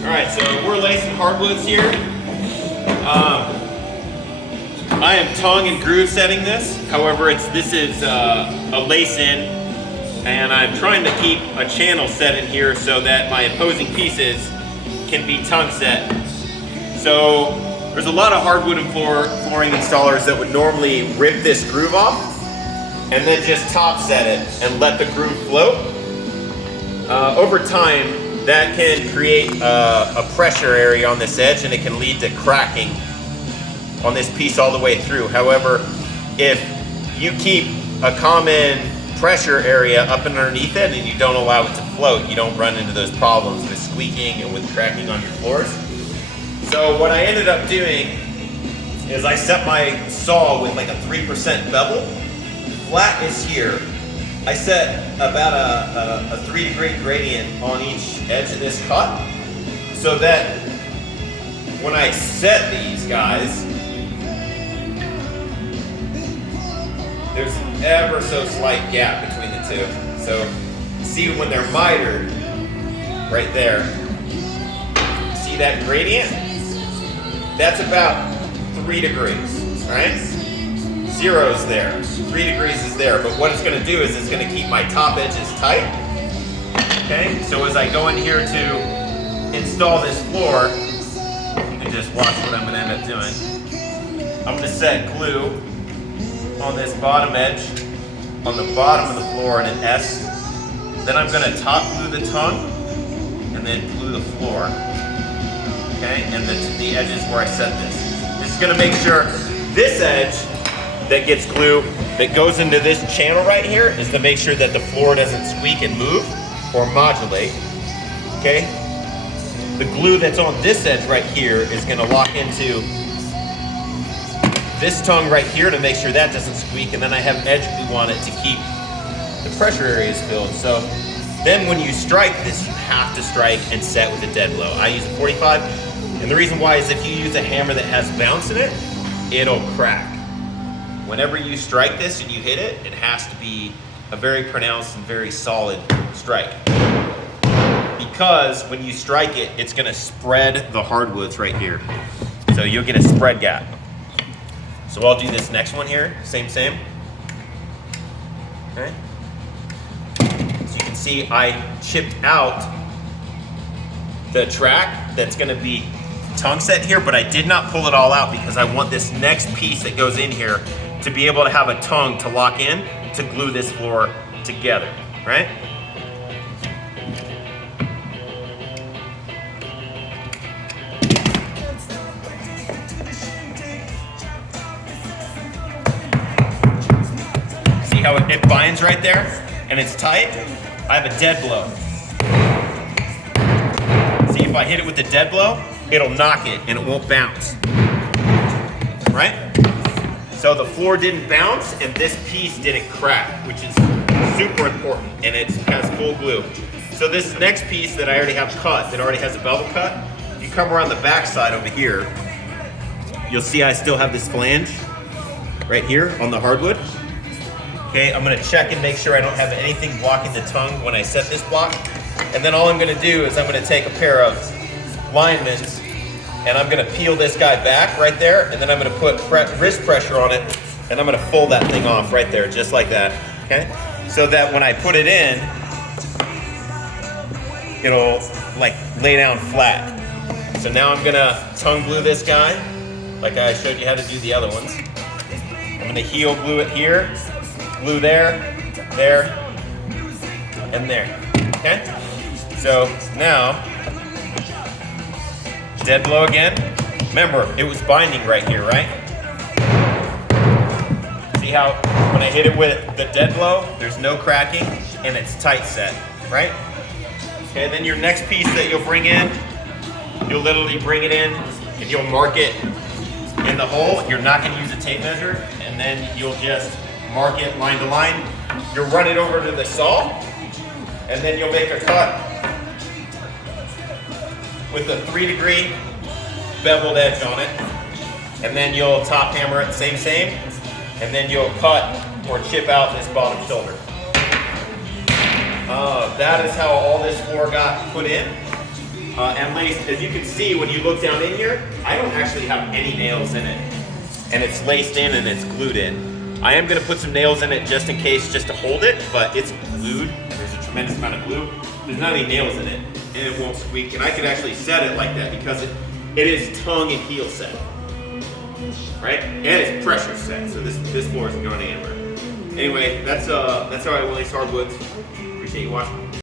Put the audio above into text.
Alright, so we're lacing hardwoods here. I am tongue and groove setting this. However, this is a lace in, and I'm trying to keep a channel set in here so that my opposing pieces can be tongue set. So there's a lot of hardwood and flooring installers that would normally rip this groove off and then just top set it and let the groove float. Over time, that can create a pressure area on this edge, and it can lead to cracking on this piece all the way through. However, if you keep a common pressure area up and underneath it and you don't allow it to float, you don't run into those problems with squeaking and with cracking on your floors. So what I ended up doing is I set my saw with like a 3% bevel. Flat is here. I set about a 3-degree gradient on each edge of this cut so that when I set these guys, there's an ever so slight gap between the two. So see when they're mitered, right there, see that gradient? That's about 3 degrees, right? 0's there, 3 degrees is there, but what it's gonna do is it's gonna keep my top edges tight, okay? So as I go in here to install this floor, you can just watch what I'm gonna end up doing. I'm gonna set glue on this bottom edge, on the bottom of the floor in an S. Then I'm gonna top glue the tongue and then glue the floor, okay? And the edges where I set this. This is gonna make sure this edge that gets glue that goes into this channel right here is to make sure that the floor doesn't squeak and move or modulate, okay? The glue that's on this edge right here is gonna lock into this tongue right here to make sure that doesn't squeak, and then I have edge glue on it to keep the pressure areas filled. So then when you strike this, you have to strike and set with a dead blow. I use a 45, and the reason why is if you use a hammer that has bounce in it, it'll crack. Whenever you strike this and you hit it, it has to be a very pronounced and very solid strike. Because when you strike it, it's gonna spread the hardwoods right here. So you'll get a spread gap. So I'll do this next one here, same. Okay. So you can see I chipped out the track that's gonna be tongue set here, but I did not pull it all out because I want this next piece that goes in here to be able to have a tongue to lock in to glue this floor together, right? See how it binds right there and it's tight? I have a dead blow. See, if I hit it with the dead blow, it'll knock it and it won't bounce, right? So the floor didn't bounce and this piece didn't crack, which is super important, and it has full glue. So this next piece that I already have cut, that already has a bevel cut, if you come around the back side over here, you'll see I still have this flange right here on the hardwood. Okay, I'm gonna check and make sure I don't have anything blocking the tongue when I set this block. And then all I'm gonna do is I'm gonna take a pair of linemen's and I'm gonna peel this guy back right there, and then I'm gonna put wrist pressure on it, and I'm gonna fold that thing off right there, just like that, okay? So that when I put it in, it'll like lay down flat. So now I'm gonna tongue glue this guy, like I showed you how to do the other ones. I'm gonna heel glue it here, glue there, there, and there, okay? So now, dead blow again. Remember, it was binding right here, right? See how when I hit it with the dead blow, there's no cracking and it's tight set, right? Okay, then your next piece that you'll bring in, you'll literally bring it in and you'll mark it in the hole. You're not gonna use a tape measure, and then you'll just mark it line to line. You'll run it over to the saw, and then you'll make a cut with a 3-degree beveled edge on it, and then you'll top hammer it same, and then you'll cut or chip out this bottom shoulder. That is how all this floor got put in. and laced. As you can see, when you look down in here, I don't actually have any nails in it. And it's laced in and it's glued in. I am gonna put some nails in it just in case, just to hold it, but it's glued. There's a tremendous amount of glue. There's not any nails in it, and it won't squeak. And I could actually set it like that because it is tongue and heel set, right? And it's pressure set, so this floor isn't going anywhere. Anyway, that's how I lace hardwoods. Appreciate you watching.